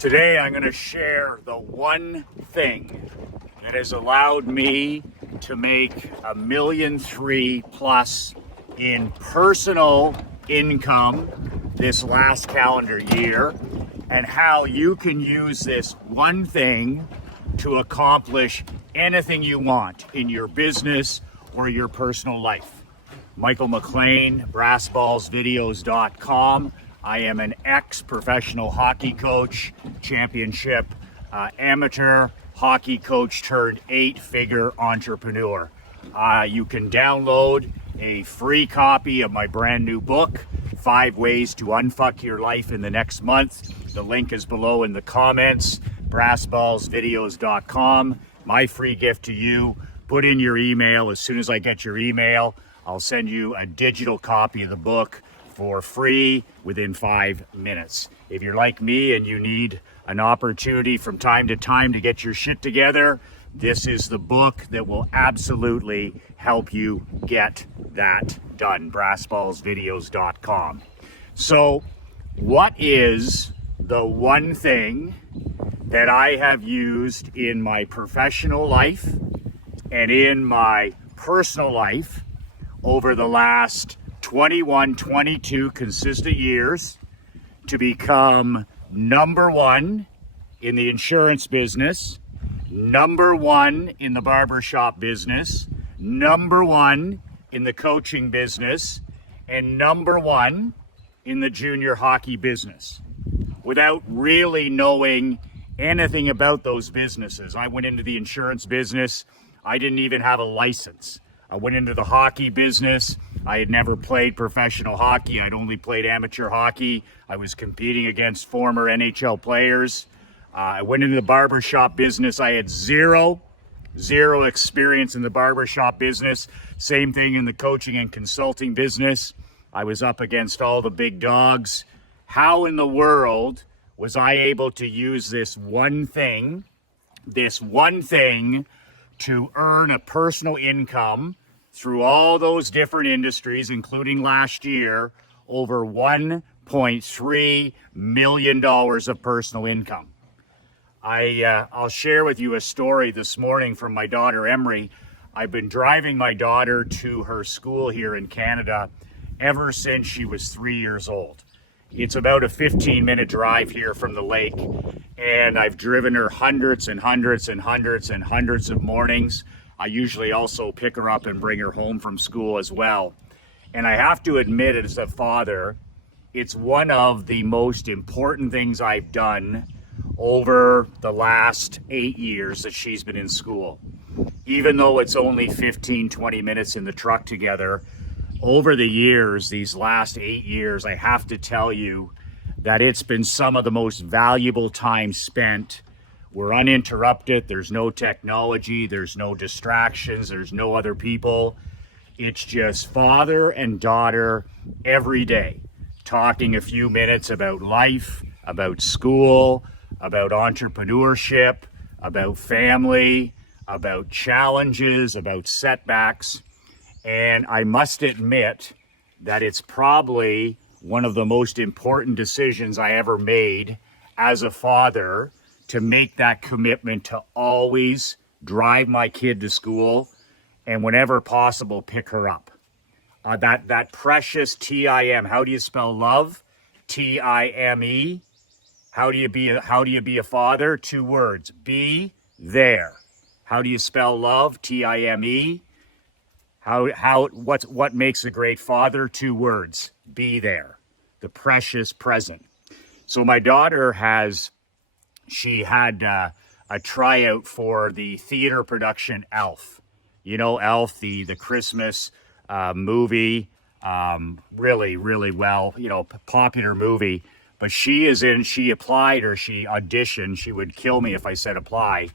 Today I'm going to share the one thing that has allowed me to make $1.3 million plus in personal income this last calendar year, and how you can use this one thing to accomplish anything you want in your business or your personal life. Michael McLean, brassballsvideos.com. I am an ex-professional hockey coach, championship amateur hockey coach turned 8-figure entrepreneur. You can download a free copy of my brand new book, 5 Ways to Unfuck Your Life in the Next Month. The link is below in the comments, brassballsvideos.com. My free gift to you, put in your email. As soon as I get your email, I'll send you a digital copy of the book for free within 5 minutes. If you're like me and you need an opportunity from time to time to get your shit together, this is the book that will absolutely help you get that done. brassballsvideos.com. So, what is the one thing that I have used in my professional life and in my personal life over the last 21, 22 consistent years to become number one in the insurance business, number one in the barbershop business, number one in the coaching business, and number one in the junior hockey business, without really knowing anything about those businesses. I went into the insurance business, I didn't even have a license. I went into the hockey business. I had never played professional hockey. I'd only played amateur hockey. I was competing against former NHL players. I went into the barbershop business. I had zero experience in the barbershop business. Same thing in the coaching and consulting business. I was up against all the big dogs. How in the world was I able to use this one thing to earn a personal income through all those different industries, including last year, over $1.3 million of personal income? I'll share with you a story this morning from my daughter, Emery. I've been driving my daughter to her school here in Canada ever since she was 3 years old. It's about a 15-minute drive here from the lake, and I've driven her hundreds and hundreds and hundreds and hundreds of mornings. I usually also pick her up and bring her home from school as well. And I have to admit, as a father, it's one of the most important things I've done over the last 8 years that she's been in school. Even though it's only 15, 20 minutes in the truck together, over the years, these last 8 years, I have to tell you that it's been some of the most valuable time spent. We're uninterrupted. There's no technology. There's no distractions. There's no other people. It's just father and daughter every day, talking a few minutes about life, about school, about entrepreneurship, about family, about challenges, about setbacks. And I must admit that it's probably one of the most important decisions I ever made as a father, to make that commitment to always drive my kid to school and whenever possible pick her up. That precious TIM. How do you spell love? TIME. How do you be a father? 2 words. Be there. How do you spell love? TIME. What makes a great father? 2 words. Be there. The precious present. So my daughter she had a tryout for the theater production Elf. You know Elf, the Christmas movie, really, really well, popular movie. But she applied, or she auditioned. She would kill me if I said apply.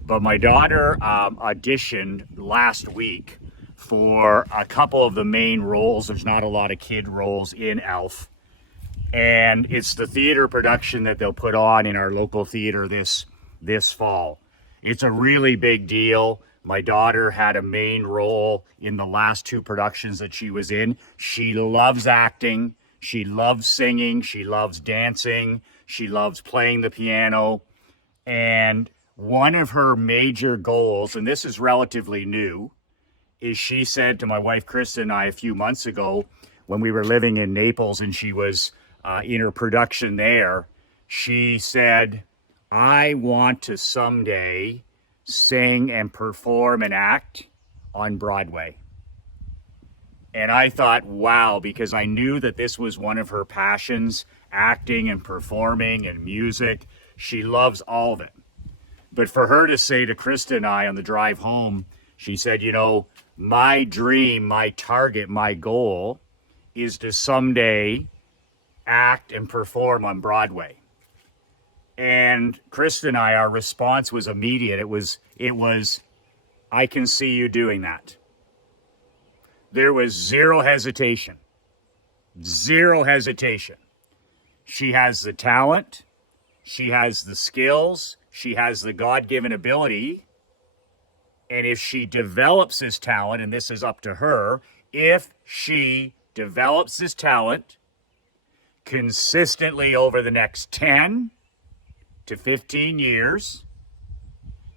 But my daughter auditioned last week for a couple of the main roles. There's not a lot of kid roles in Elf. And it's the theater production that they'll put on in our local theater this fall. It's a really big deal. My daughter had a main role in the last 2 productions that she was in. She loves acting. She loves singing. She loves dancing. She loves playing the piano. And one of her major goals, and this is relatively new, is she said to my wife, Krista, and I a few months ago when we were living in Naples and she was in her production there, she said, I want to someday sing and perform and act on Broadway. And I thought, wow, because I knew that this was one of her passions, acting and performing and music. She loves all of it. But for her to say to Krista and I on the drive home, she said, you know, my dream, my target, my goal is to someday act and perform on Broadway. And Krista and I, our response was immediate. It was, I can see you doing that. There was zero hesitation. Zero hesitation. She has the talent. She has the skills. She has the God-given ability. And if she develops this talent, and this is up to her, if she develops this talent consistently over the next 10 to 15 years,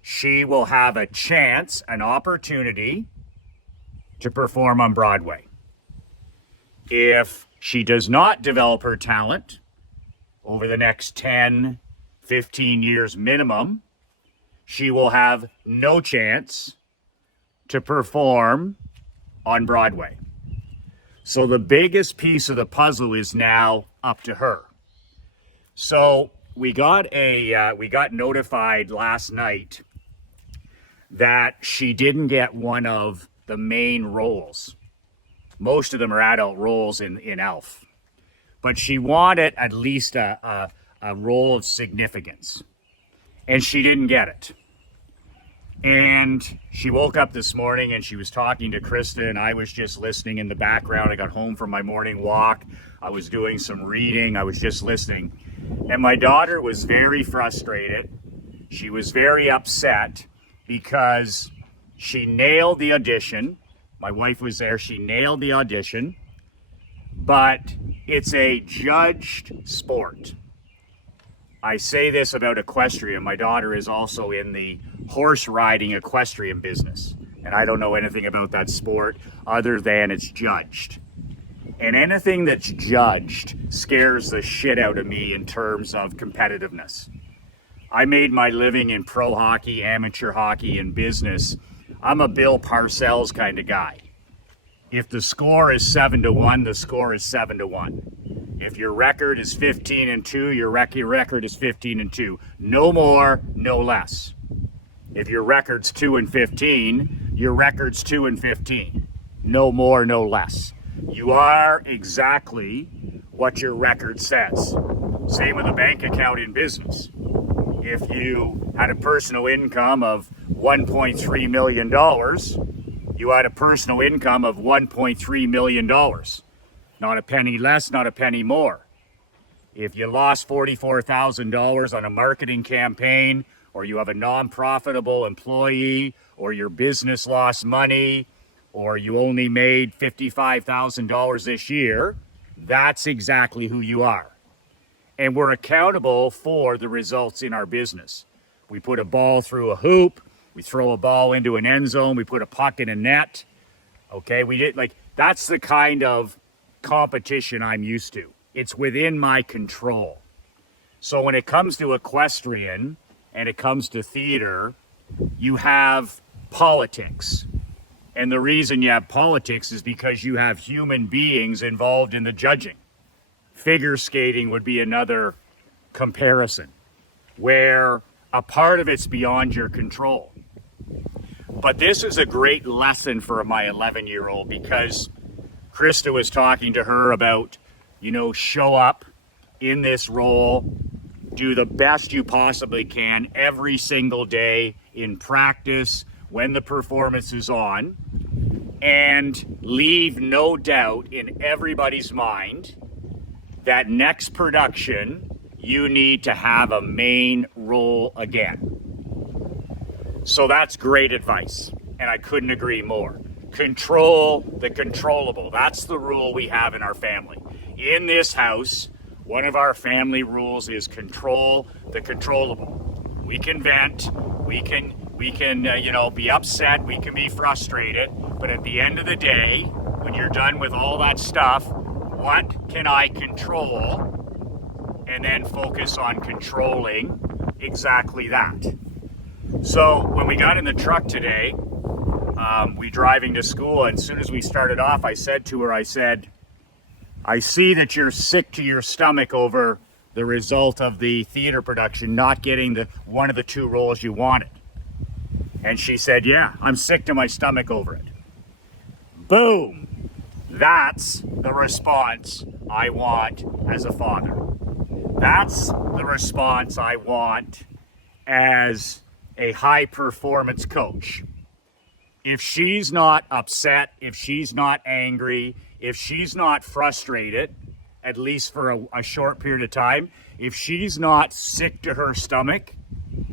she will have a chance, an opportunity to perform on Broadway. If she does not develop her talent over the next 10, 15 years minimum, she will have no chance to perform on Broadway. So the biggest piece of the puzzle is now up to her. So we got notified last night that she didn't get one of the main roles. Most of them are adult roles in Elf. But she wanted at least a role of significance. And she didn't get it. And she woke up this morning and she was talking to Krista, and I was just listening in the background. I got home from my morning walk. I was doing some reading. I was just listening. And my daughter was very frustrated. She was very upset because she nailed the audition. My wife was there. She nailed the audition. But it's a judged sport. I say this about equestrian. My daughter is also in the horse riding equestrian business. And I don't know anything about that sport other than it's judged. And anything that's judged scares the shit out of me in terms of competitiveness. I made my living in pro hockey, amateur hockey, and business. I'm a Bill Parcells kind of guy. If the score is 7-1, the score is 7-1. If your record is 15-2, your record is 15-2. No more, no less. If your record's 2-15, your record's 2-15. No more, no less. You are exactly what your record says. Same with a bank account in business. If you had a personal income of $1.3 million, you had a personal income of $1.3 million. Not a penny less, not a penny more. If you lost $44,000 on a marketing campaign, or you have a non-profitable employee, or your business lost money, or you only made $55,000 this year, that's exactly who you are. And we're accountable for the results in our business. We put a ball through a hoop, we throw a ball into an end zone, we put a puck in a net. Okay, that's the kind of competition I'm used to. It's within my control. So when it comes to equestrian and it comes to theater, you have politics. And the reason you have politics is because you have human beings involved in the judging. Figure skating would be another comparison, where a part of it's beyond your control. But this is a great lesson for my 11-year-old, because Krista was talking to her about, show up in this role, do the best you possibly can every single day in practice when the performance is on, and leave no doubt in everybody's mind that next production, you need to have a main role again. So that's great advice, and I couldn't agree more. Control the controllable. That's the rule we have in our family. In this house, One of our family rules is control the controllable. We can vent, we can be upset, we can be frustrated, but at the end of the day, when you're done with all that stuff, what can I control? And then focus on controlling exactly that. So when we got in the truck today, we driving to school, and as soon as we started off, I said to her, I see that you're sick to your stomach over the result of the theater production not getting one of the 2 roles you wanted. And she said, yeah, I'm sick to my stomach over it. Boom! That's the response I want as a father. That's the response I want as a high performance coach. If she's not upset, if she's not angry, if she's not frustrated, at least for a short period of time, if she's not sick to her stomach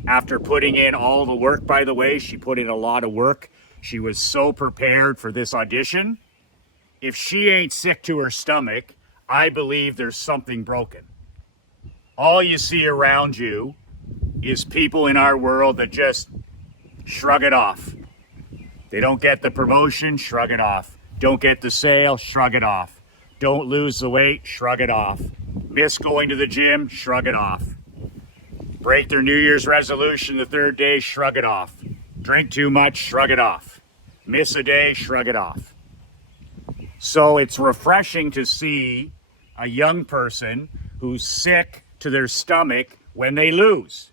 after putting in all the work, by the way, she put in a lot of work. She was so prepared for this audition. If she ain't sick to her stomach, I believe there's something broken. All you see around you is people in our world that just shrug it off. They don't get the promotion, shrug it off. Don't get the sale, shrug it off. Don't lose the weight, shrug it off. Miss going to the gym, shrug it off. Break their New Year's resolution the 3rd day, shrug it off. Drink too much, shrug it off. Miss a day, shrug it off. So it's refreshing to see a young person who's sick to their stomach when they lose.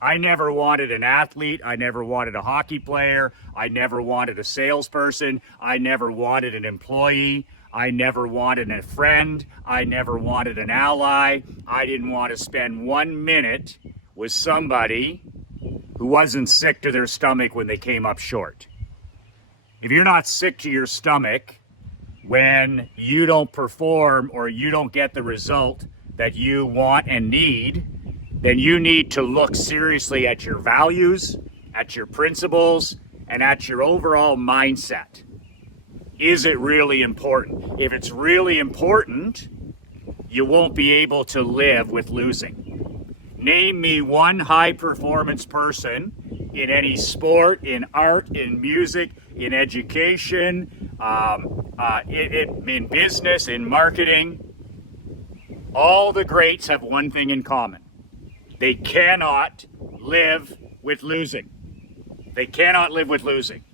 I never wanted an athlete. I never wanted a hockey player. I never wanted a salesperson. I never wanted an employee. I never wanted a friend. I never wanted an ally. I didn't want to spend 1 minute with somebody who wasn't sick to their stomach when they came up short. If you're not sick to your stomach when you don't perform or you don't get the result that you want and need, then you need to look seriously at your values, at your principles, and at your overall mindset. Is it really important? If it's really important, you won't be able to live with losing. Name me one high performance person in any sport, in art, in music, in education, in business, in marketing. All the greats have one thing in common. They cannot live with losing. They cannot live with losing.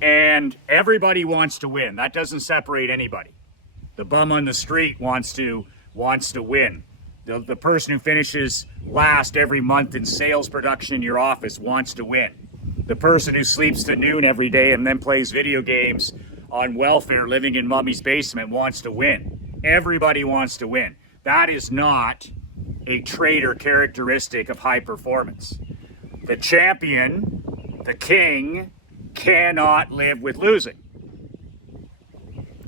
And everybody wants to win. That doesn't separate anybody. The bum on the street wants to win. The person who finishes last every month in sales production in your office wants to win. The person who sleeps to noon every day and then plays video games on welfare living in mommy's basement wants to win. Everybody wants to win. That is not a trait or characteristic of high performance. The champion, the king, cannot live with losing.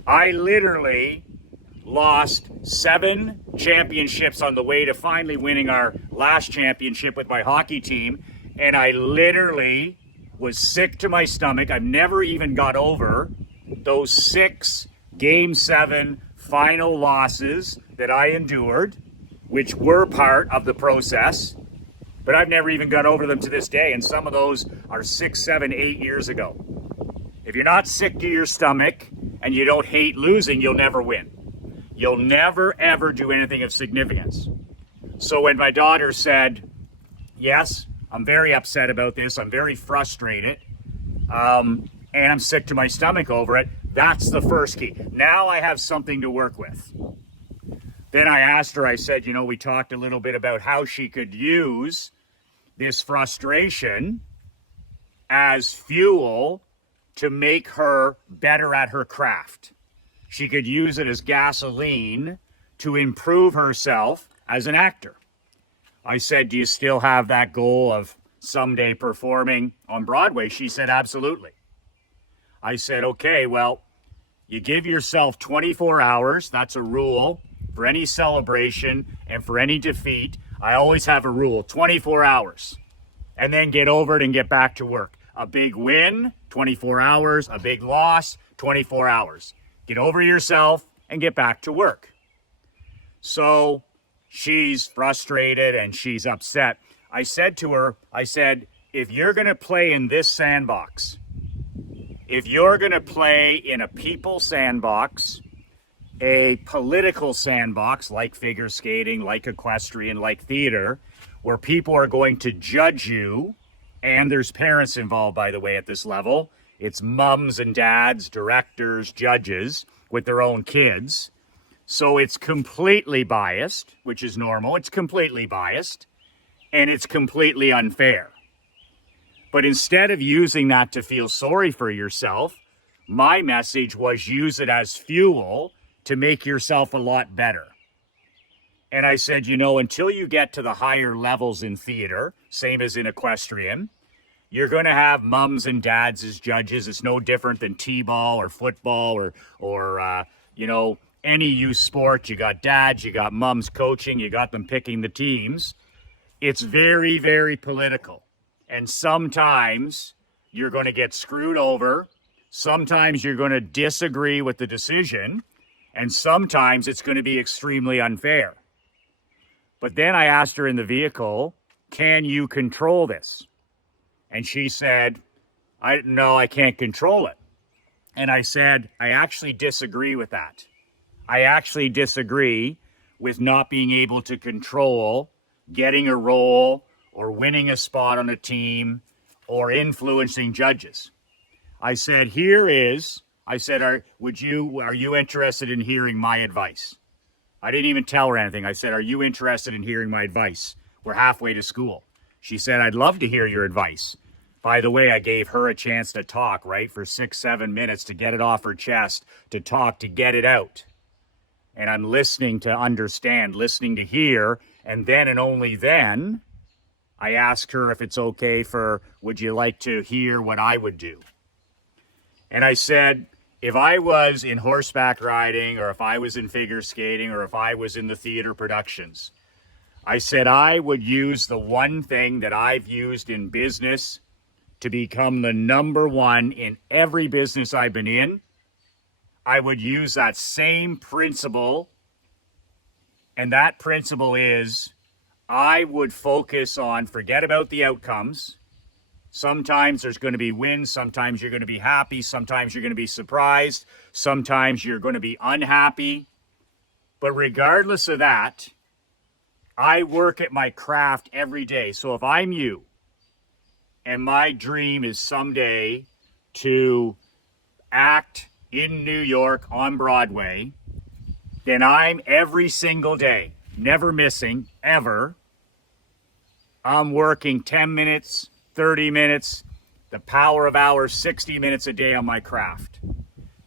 I literally lost 7 championships on the way to finally winning our last championship with my hockey team, and I literally was sick to my stomach. I've never even got over those 6 Game 7 final losses that I endured, which were part of the process, but I've never even got over them to this day, and some of those are 6, 7, 8 years ago. If you're not sick to your stomach and you don't hate losing, you'll never win. You'll never, ever do anything of significance. So when my daughter said, yes, I'm very upset about this, I'm very frustrated, and I'm sick to my stomach over it, that's the first key. Now I have something to work with. Then I asked her, I said, we talked a little bit about how she could use this frustration as fuel to make her better at her craft. She could use it as gasoline to improve herself as an actor. I said, do you still have that goal of someday performing on Broadway? She said, absolutely. I said, okay, well, you give yourself 24 hours. That's a rule for any celebration and for any defeat. I always have a rule, 24 hours, and then get over it and get back to work. A big win, 24 hours. A big loss, 24 hours. Get over yourself and get back to work. So she's frustrated and she's upset. I said to her, if you're going to play in this sandbox, if you're going to play in a people sandbox, a political sandbox like figure skating, like equestrian, like theater, where people are going to judge you, and there's parents involved, by the way, at this level. It's mums and dads, directors, judges with their own kids. So it's completely biased, which is normal. It's completely biased, and it's completely unfair. But instead of using that to feel sorry for yourself, my message was use it as fuel to make yourself a lot better. And I said, until you get to the higher levels in theater, same as in equestrian, you're going to have mums and dads as judges. It's no different than t-ball or football or any youth sport. You got dads, you got mums coaching, you got them picking the teams. It's very, very political. And sometimes you're going to get screwed over. Sometimes you're going to disagree with the decision. And sometimes it's going to be extremely unfair. But then I asked her in the vehicle, can you control this? And she said, no, I can't control it. And I said, I actually disagree with that. I actually disagree with not being able to control getting a role or winning a spot on a team or influencing judges. I said, are you interested in hearing my advice? I didn't even tell her anything. I said, are you interested in hearing my advice? We're halfway to school. She said, I'd love to hear your advice. By the way, I gave her a chance to talk, right, for 6-7 minutes to get it off her chest, to talk, to get it out. And I'm listening to understand, listening to hear, and then and only then, I asked her if it's okay would you like to hear what I would do? And I said, if I was in horseback riding, or if I was in figure skating, or if I was in the theater productions, I said I would use the one thing that I've used in business to become the number one in every business I've been in. I would use that same principle. And that principle is I would focus on, forget about the outcomes. Sometimes there's going to be wins. Sometimes you're going to be happy. Sometimes you're going to be surprised. Sometimes you're going to be unhappy. But regardless of that, I work at my craft every day. So if I'm you, and my dream is someday to act in New York on Broadway, then I'm every single day, never missing, ever, I'm working 10 minutes, 30 minutes, the power of hours, 60 minutes a day on my craft.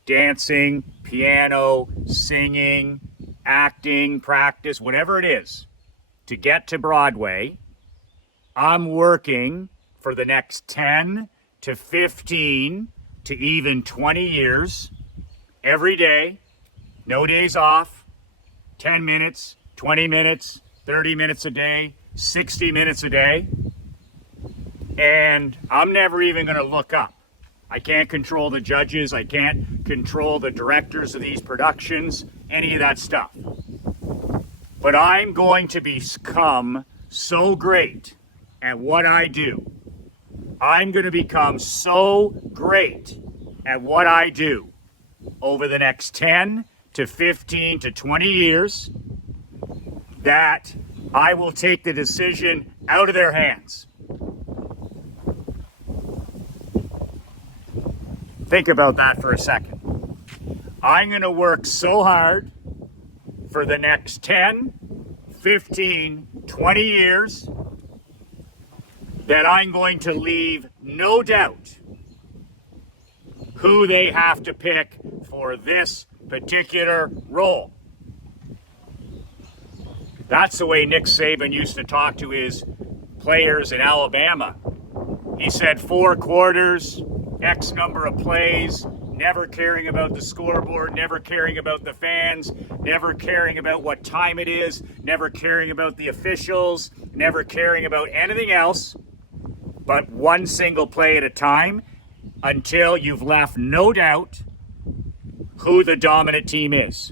Dancing, piano, singing, acting, practice, whatever it is. To get to Broadway, I'm working for the next 10 to 15 to even 20 years, every day, no days off, 10 minutes, 20 minutes, 30 minutes a day, 60 minutes a day. And I'm never even going to look up. I can't control the judges. I can't control the directors of these productions, any of that stuff. But I'm going to become so great at what I do. I'm going to become so great at what I do over the next 10 to 15 to 20 years that I will take the decision out of their hands. Think about that for a second. I'm going to work so hard for the next 10, 15, 20 years that I'm going to leave no doubt who they have to pick for this particular role. That's the way Nick Saban used to talk to his players in Alabama. He said 4 quarters, X number of plays, never caring about the scoreboard, never caring about the fans, never caring about what time it is, never caring about the officials, never caring about anything else, but one single play at a time until you've left no doubt who the dominant team is.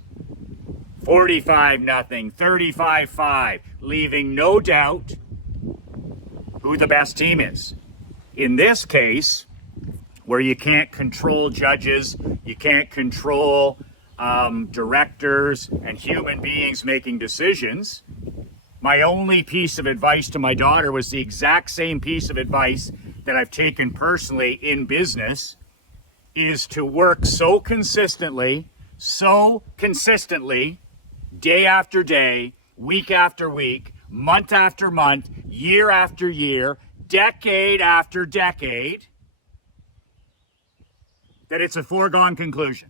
45-0, 35-5, leaving no doubt who the best team is. In this case, where you can't control judges, you can't control directors and human beings making decisions, my only piece of advice to my daughter was the exact same piece of advice that I've taken personally in business, is to work so consistently, day after day, week after week, month after month, year after year, decade after decade, that it's a foregone conclusion.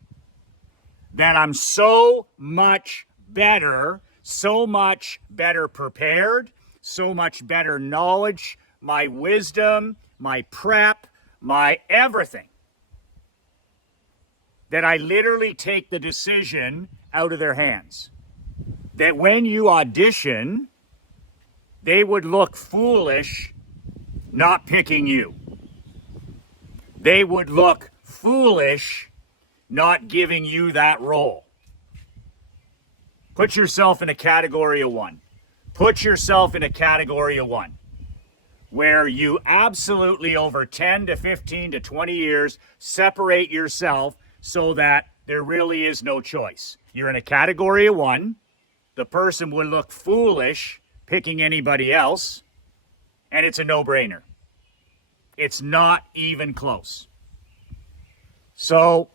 That I'm so much better prepared, so much better knowledge, my wisdom, my prep, my everything, that I literally take the decision out of their hands. That when you audition, they would look foolish not picking you. They would look foolish not giving you that role. Put yourself in a category of one. Put yourself in a category of one where you absolutely over 10 to 15 to 20 years separate yourself so that there really is no choice. You're in a category of one. The person would look foolish picking anybody else, and it's a no-brainer. It's not even close. So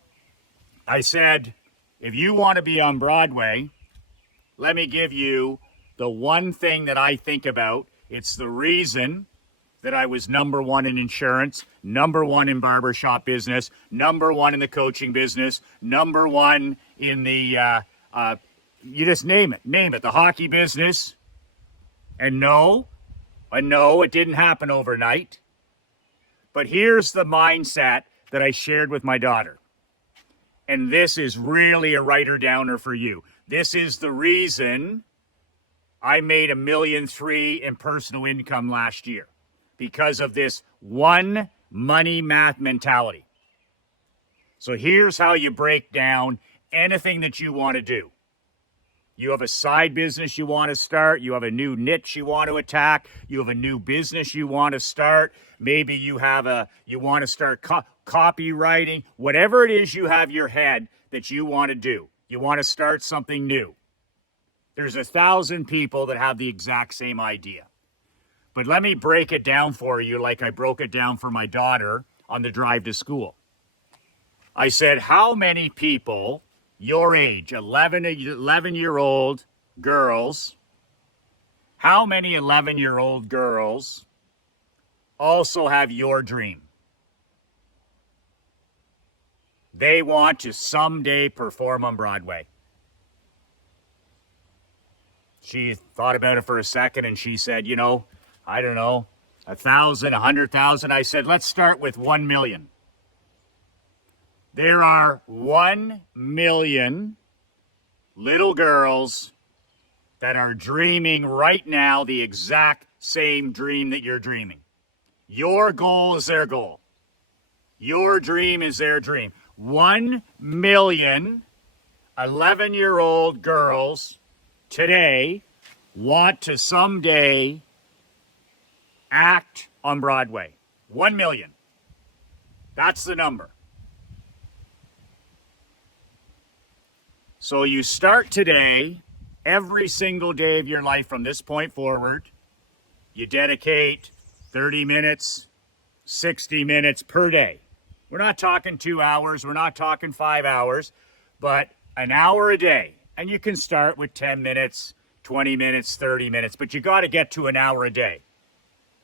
I said, if you want to be on Broadway, let me give you the one thing that I think about. It's the reason that I was number one in insurance, number one in barbershop business, number one in the coaching business, number one in the, you just name it, the hockey business. And no, it didn't happen overnight. But here's the mindset that I shared with my daughter. And this is really a writer-downer for you. This is the reason I made $1.3 million in personal income last year. Because of this one money math mentality. So here's how you break down anything that you want to do. You have a side business you want to start. You have a new niche you want to attack. You have a new business you want to start. Maybe you want to start copywriting. Whatever it is you have your head that you want to do. You want to start something new. There's 1,000 people that have the exact same idea. But let me break it down for you like I broke it down for my daughter on the drive to school. I said, how many people your age, 11-year-old girls, how many 11-year-old girls also have your dream? They want to someday perform on Broadway. She thought about it for a second and she said, I don't know, 1,000, 100,000. I said, let's start with 1 million. There are 1 million little girls that are dreaming right now the exact same dream that you're dreaming. Your goal is their goal. Your dream is their dream. 1 million 11-year-old girls today want to someday act on Broadway. 1 million. That's the number. So you start today, every single day of your life from this point forward, you dedicate 30 minutes, 60 minutes per day. We're not talking 2 hours, we're not talking 5 hours, but an hour a day. And you can start with 10 minutes, 20 minutes, 30 minutes, but you got to get to an hour a day.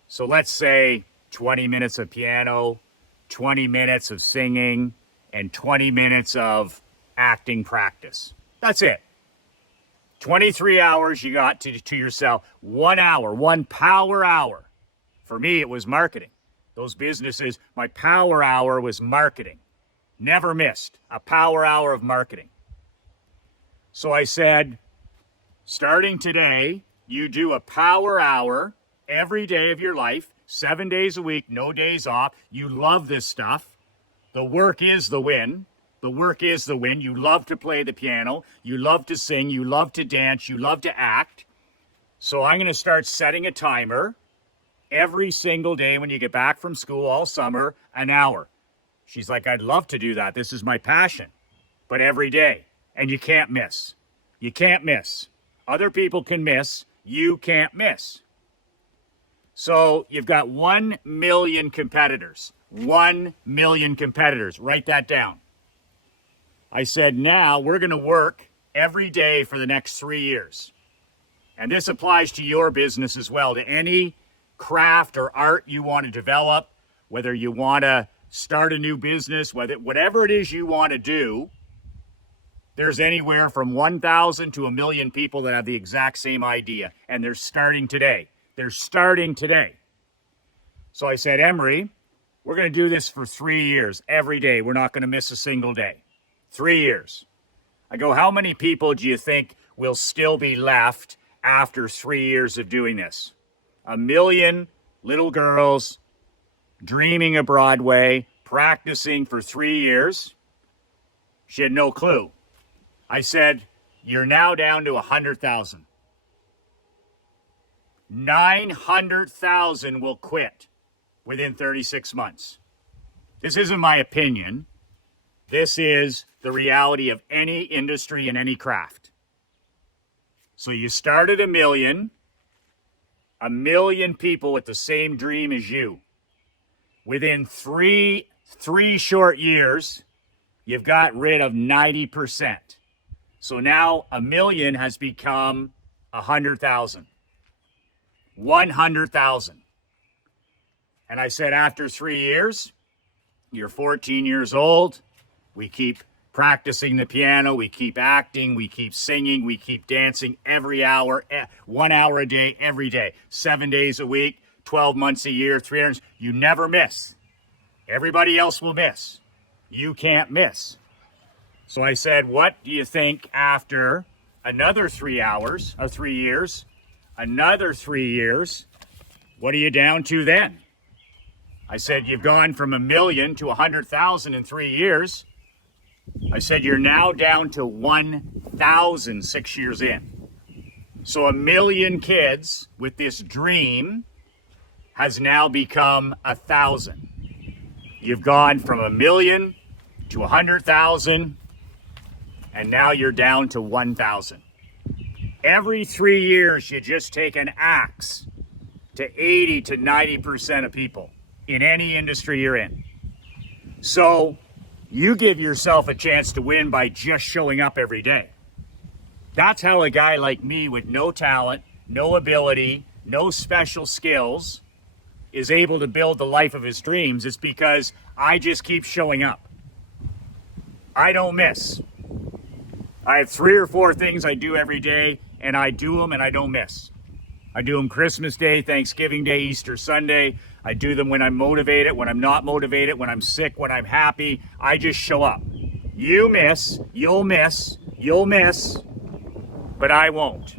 So let's say 20 minutes of piano, 20 minutes of singing, and 20 minutes of acting practice. That's it. 23 hours you got to yourself. 1 hour, 1 power hour. For me, it was marketing. Those businesses, my power hour was marketing. Never missed a power hour of marketing. So I said, starting today, you do a power hour every day of your life, 7 days a week, no days off. You love this stuff. The work is the win. The work is the win. You love to play the piano. You love to sing. You love to dance. You love to act. So I'm going to start setting a timer every single day when you get back from school all summer, an hour. She's like, I'd love to do that. This is my passion. But every day. And you can't miss. You can't miss. Other people can miss. You can't miss. So you've got 1 million competitors. 1 million competitors. Write that down. I said, now we're going to work every day for the next 3 years. And this applies to your business as well, to any craft or art you want to develop, whether you want to start a new business, whatever it is you want to do. There's anywhere from 1,000 to 1 million people that have the exact same idea, and they're starting today. They're starting today. So I said, Emery, we're going to do this for 3 years, every day. We're not going to miss a single day. 3 years. I go, how many people do you think will still be left after 3 years of doing this? 1 million little girls dreaming of Broadway, practicing for 3 years. She had no clue. I said, you're now down to 100,000. 900,000 will quit within 36 months. This isn't my opinion. This is the reality of any industry and any craft. So you started 1 million people with the same dream as you. Within three short years, you've got rid of 90%. So now 1 million has become 100,000. 100,000. And I said, after 3 years, you're 14 years old. We keep practicing the piano. We keep acting. We keep singing. We keep dancing every hour, 1 hour a day, every day, 7 days a week, 12 months a year, 300. You never miss. Everybody else will miss. You can't miss. So I said, what do you think after another 3 hours or 3 years, another 3 years, what are you down to then? I said, you've gone from 1 million to 100,000 in 3 years. I said, you're now down to 1,000 6 years in. So 1 million kids with this dream has now become 1,000. You've gone from 1 million to 100,000, and now you're down to 1,000. Every 3 years, you just take an axe to 80 to 90% of people in any industry you're in. So you give yourself a chance to win by just showing up every day. That's how a guy like me with no talent, no ability, no special skills is able to build the life of his dreams. It's because I just keep showing up. I don't miss. I have 3 or 4 things I do every day, and I do them and I don't miss. I do them Christmas Day, Thanksgiving Day, Easter Sunday. I do them when I'm motivated, when I'm not motivated, when I'm sick, when I'm happy. I just show up. You miss, you'll miss, but I won't.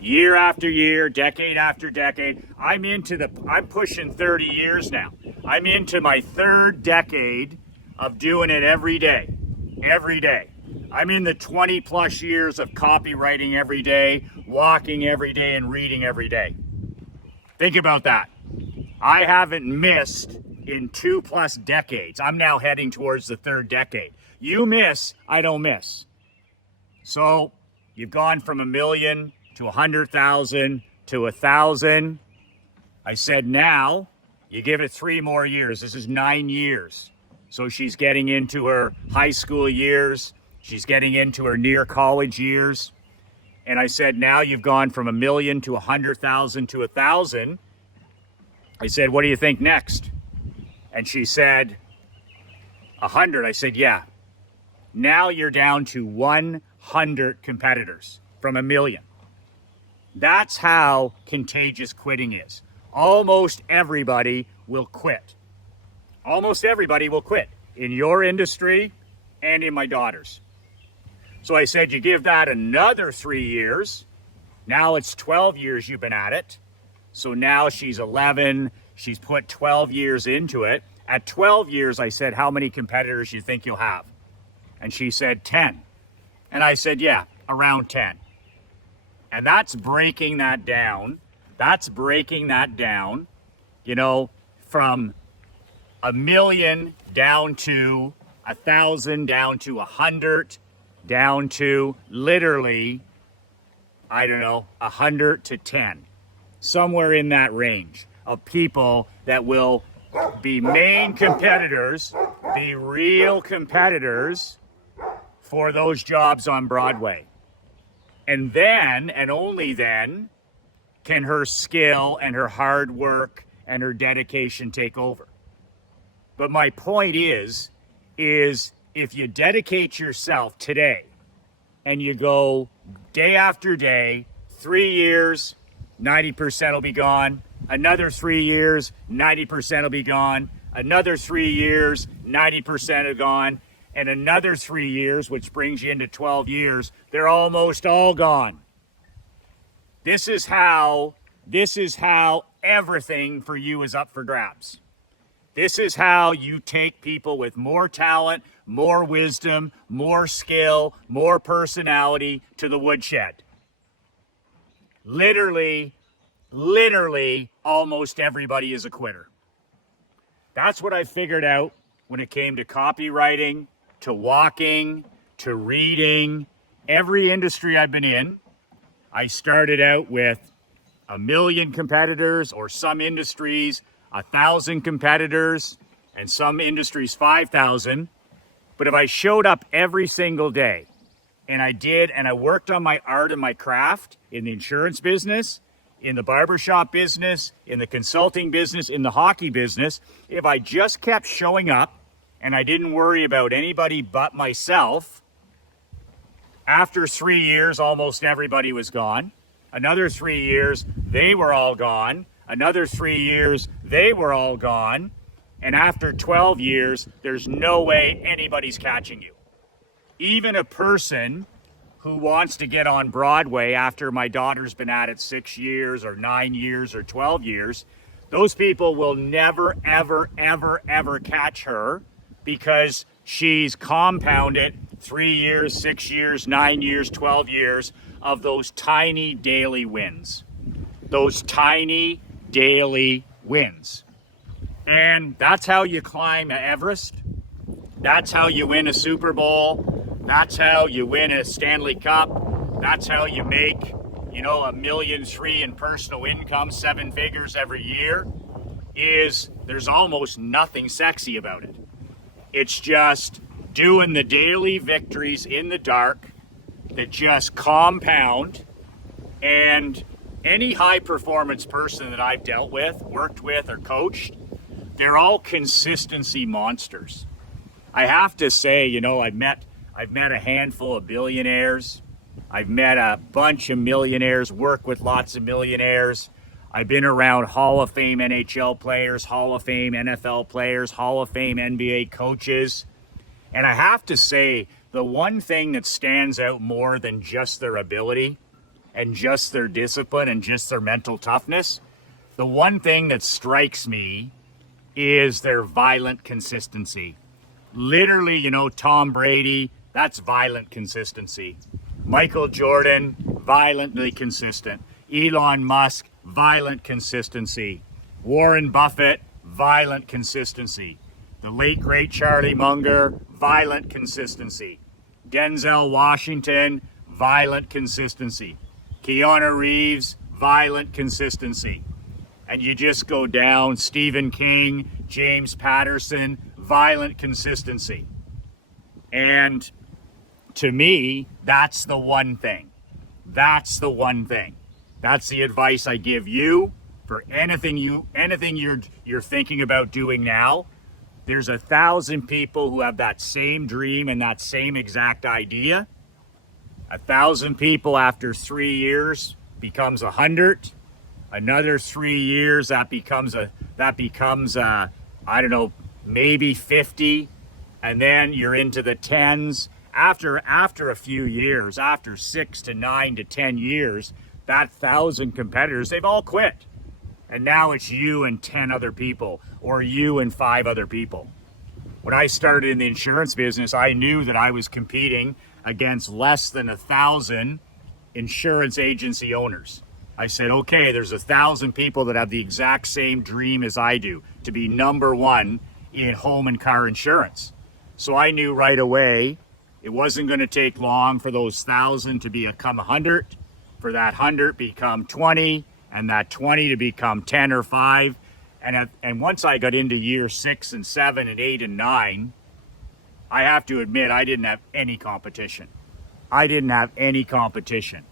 Year after year, decade after decade. I'm pushing 30 years now. I'm into my 3rd decade of doing it every day. Every day. I'm in the 20 plus years of copywriting every day, walking every day, and reading every day. Think about that. I haven't missed in 2+ decades. I'm now heading towards the 3rd decade. You miss, I don't miss. So you've gone from 1 million to 100,000 to 1,000. I said, now you give it 3 more years. This is 9 years. So she's getting into her high school years. She's getting into her near college years. And I said, now you've gone from 1 million to 100,000 to 1,000. I said, what do you think next? And she said, 100. I said, yeah. Now you're down to 100 competitors from 1 million. That's how contagious quitting is. Almost everybody will quit. Almost everybody will quit in your industry and in my daughter's. So I said, you give that another 3 years. Now it's 12 years you've been at it. So now she's 11. She's put 12 years into it. At 12 years, I said, how many competitors do you think you'll have? And she said 10. And I said, yeah, around 10. And that's breaking that down. That's breaking that down, you know, from 1 million down to 1,000, down to 100, down to literally, I don't know, 100 to 10. Somewhere in that range of people that will be main competitors, be real competitors for those jobs on Broadway. And then, and only then, can her skill and her hard work and her dedication take over. But my point is if you dedicate yourself today and you go day after day, 3 years, 90% will be gone. Another 3 years, 90% will be gone. Another 3 years, 90% are gone. And another 3 years, which brings you into 12 years, they're almost all gone. This is how everything for you is up for grabs. This is how you take people with more talent, more wisdom, more skill, more personality to the woodshed. Literally, almost everybody is a quitter. That's what I figured out when it came to copywriting, to walking, to reading. Every industry I've been in, I started out with 1 million competitors, or some industries 1,000 competitors, and some industries 5,000. But if I showed up every single day and I worked on my art and my craft in the insurance business, in the barbershop business, in the consulting business, in the hockey business, if I just kept showing up and I didn't worry about anybody but myself, after 3 years, almost everybody was gone. Another 3 years, they were all gone. Another 3 years, they were all gone. And after 12 years, there's no way anybody's catching you. Even a person who wants to get on Broadway after my daughter's been at it 6 years or 9 years or 12 years, those people will never, ever, ever, ever catch her because she's compounded 3 years, 6 years, 9 years, 12 years of those tiny daily wins. Those tiny daily wins. And that's how you climb Everest. That's how you win a Super Bowl. That's how you win a Stanley Cup. That's how you make, $1.3 million in personal income, 7 figures every year. There's almost nothing sexy about it. It's just doing the daily victories in the dark that just compound. And any high performance person that I've dealt with, worked with, or coached, they're all consistency monsters. I have to say, I've met a handful of billionaires. I've met a bunch of millionaires, worked with lots of millionaires. I've been around Hall of Fame NHL players, Hall of Fame NFL players, Hall of Fame NBA coaches. And I have to say, the one thing that stands out more than just their ability and just their discipline and just their mental toughness, the one thing that strikes me is their violent consistency. Literally, Tom Brady, that's violent consistency. Michael Jordan, violently consistent. Elon Musk, violent consistency. Warren Buffett, violent consistency. The late, great Charlie Munger, violent consistency. Denzel Washington, violent consistency. Keanu Reeves, violent consistency. And you just go down, Stephen King, James Patterson, violent consistency. And to me, that's the one thing. That's the one thing. That's the advice I give you for anything you're thinking about doing now. There's 1,000 people who have that same dream and that same exact idea. 1,000 people after 3 years becomes 100. Another 3 years that becomes I don't know, maybe 50, and then you're into the tens. After a few years, after 6 to 9 to 10 years, that 1,000 competitors, they've all quit. And now it's you and 10 other people, or you and 5 other people. When I started in the insurance business, I knew that I was competing against less than 1,000 insurance agency owners. I said, okay, there's 1,000 people that have the exact same dream as I do, to be number one in home and car insurance. So I knew right away it wasn't going to take long for those 1,000 to become 100, for that 100 become 20, and that 20 to become 10 or 5. And once I got into year 6 and 7 and 8 and 9, I have to admit I didn't have any competition. I didn't have any competition.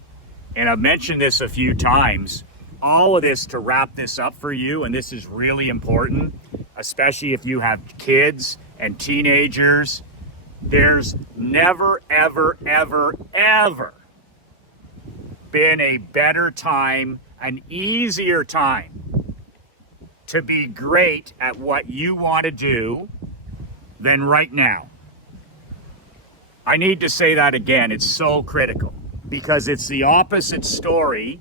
And I've mentioned this a few times. All of this to wrap this up for you, and this is really important, especially if you have kids and teenagers. There's never, ever, ever, ever been a better time, an easier time to be great at what you want to do than right now. I need to say that again. It's so critical because it's the opposite story.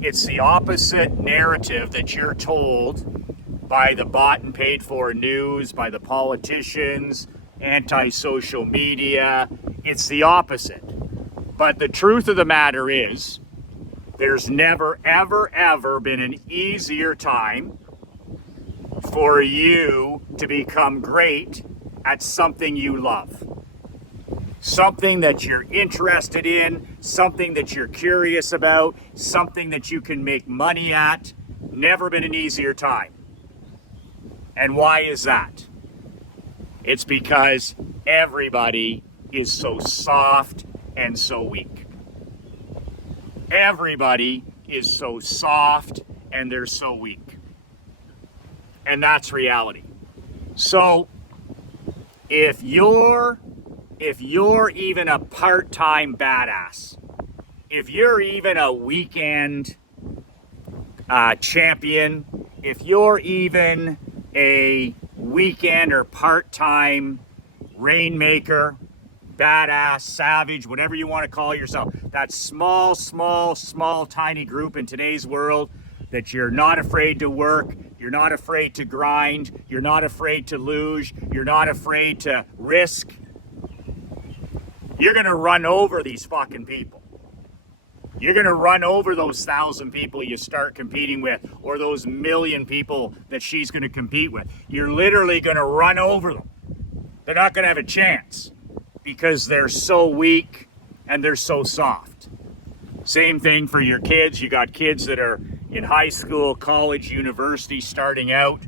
It's the opposite narrative that you're told by the bought and paid for news, by the politicians, anti-social media. It's the opposite. But the truth of the matter is, there's never, ever, ever been an easier time for you to become great at something you love. Something that you're interested in, something that you're curious about, something that you can make money at. Never been an easier time. And why is that? It's because everybody is so soft and so weak. Everybody is so soft and they're so weak. And that's reality. So if you're even a part-time badass, if you're even a weekend champion, if you're even a weekend or part-time rainmaker, badass, savage, whatever you want to call yourself, that small, tiny group in today's world that you're not afraid to work, you're not afraid to grind, you're not afraid to lose, you're not afraid to risk, you're going to run over these fucking people. You're going to run over those 1,000 people you start competing with, or those 1,000,000 people that she's going to compete with. You're literally going to run over them. They're not going to have a chance because they're so weak and they're so soft. Same thing for your kids. You got kids that are in high school, college, university, starting out,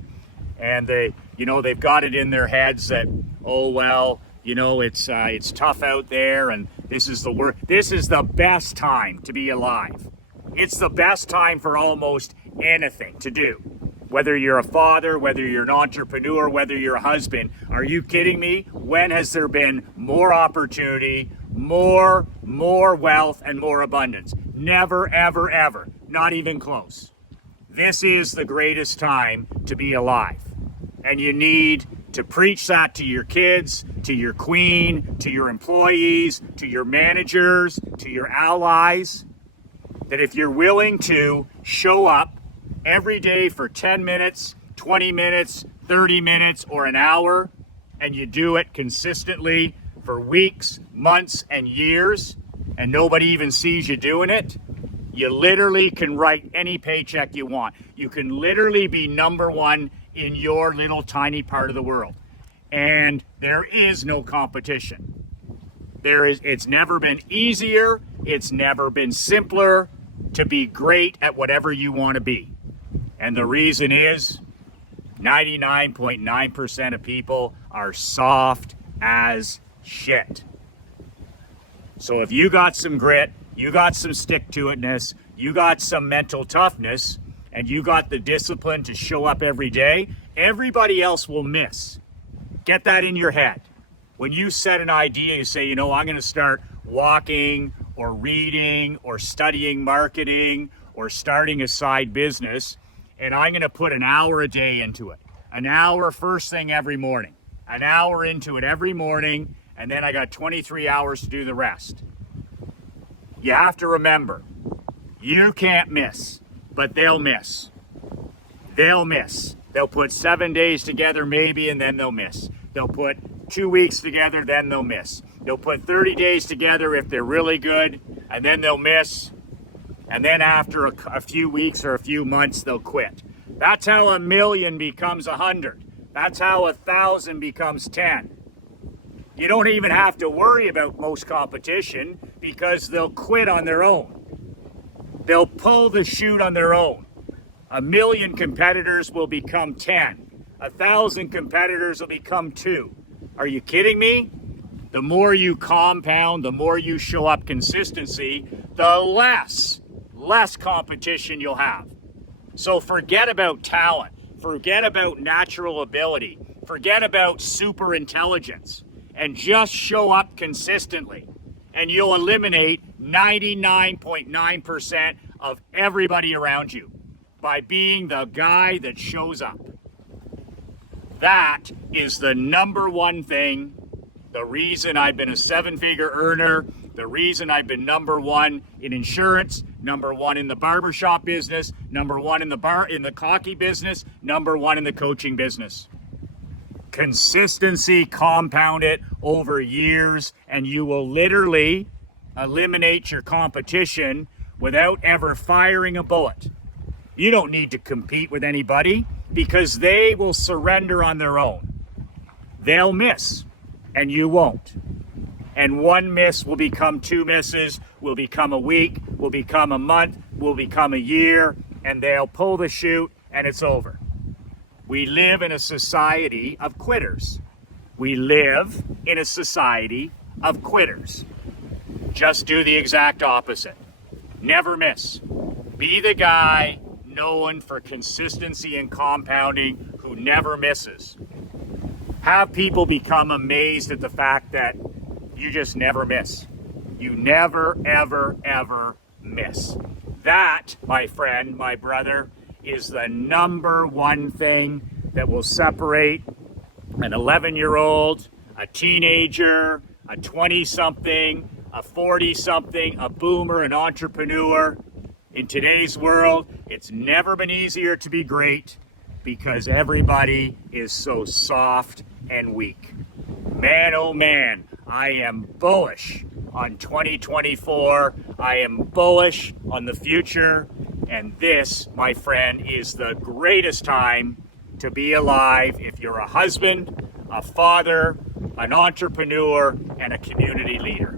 and they've got it in their heads that, oh well, it's tough out there, and this is the worst. This is the best time to be alive. It's the best time for almost anything to do. Whether you're a father, whether you're an entrepreneur, whether you're a husband. Are you kidding me? When has there been more opportunity, more wealth, and more abundance? Never, ever, ever. Not even close. This is the greatest time to be alive. And you need to preach that to your kids, to your queen, to your employees, to your managers, to your allies, that if you're willing to show up every day for 10 minutes, 20 minutes, 30 minutes, or an hour, and you do it consistently for weeks, months, and years, and nobody even sees you doing it, you literally can write any paycheck you want. You can literally be number one in your little tiny part of the world. And there is no competition. It's never been easier, it's never been simpler to be great at whatever you want to be. And the reason is 99.9% of people are soft as shit. So if you got some grit, you got some stick-to-itness, you got some mental toughness, and you got the discipline to show up every day, everybody else will miss. Get that in your head. When you set an idea, you say, I'm going to start walking or reading or studying marketing or starting a side business, and I'm going to put an hour a day into it. An hour first thing every morning. An hour into it every morning, and then I got 23 hours to do the rest. You have to remember, you can't miss, but they'll miss. They'll miss. They'll put 7 days together maybe, and then they'll miss. They'll put 2 weeks together, then they'll miss. They'll put 30 days together if they're really good, and then they'll miss. And then after a few weeks or a few months, they'll quit. That's how 1,000,000 becomes 100. That's how 1,000 becomes 10. You don't even have to worry about most competition because they'll quit on their own. They'll pull the chute on their own. 1,000,000 competitors will become 10. 1,000 competitors will become 2. Are you kidding me? The more you compound, the more you show up consistency, the less competition you'll have. So forget about talent. Forget about natural ability. Forget about super intelligence. And just show up consistently. And you'll eliminate 99.9% of everybody around you by being the guy that shows up. That is the number one thing, the reason I've been a 7-figure earner, the reason I've been number one in insurance, number one in the barbershop business, number one in the cocky business, number one in the coaching business. Consistency, compound it over years, and you will literally eliminate your competition without ever firing a bullet. You don't need to compete with anybody because they will surrender on their own. They'll miss, and you won't. And 1 miss will become 2 misses, will become a week, will become a month, will become a year, and they'll pull the chute, and it's over. We live in a society of quitters. We live in a society of quitters. Just do the exact opposite. Never miss. Be the guy known for consistency and compounding who never misses. Have people become amazed at the fact that you just never miss. You never, ever, ever miss. That, my friend, my brother, is the number one thing that will separate an 11-year-old, a teenager, a 20-something, a 40-something, a boomer, an entrepreneur. In today's world, it's never been easier to be great because everybody is so soft and weak. Man, oh man, I am bullish on 2024. I am bullish on the future. And this, my friend, is the greatest time to be alive if you're a husband, a father, an entrepreneur, and a community leader.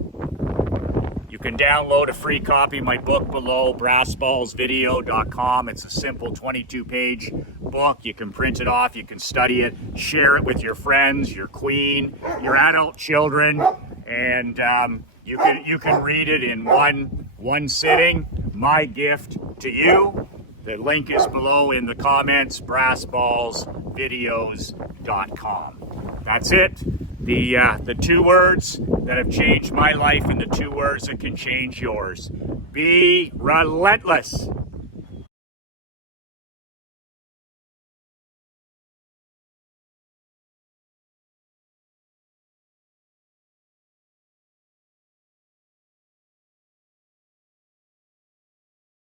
You can download a free copy of my book below, brassballsvideo.com. It's a simple 22-page book. You can print it off, you can study it, share it with your friends, your queen, your adult children, and you can read it in one sitting. My gift to you. The link is below in the comments, brassballsvideos.com. That's it. The 2 words that have changed my life and the 2 words that can change yours. Be relentless.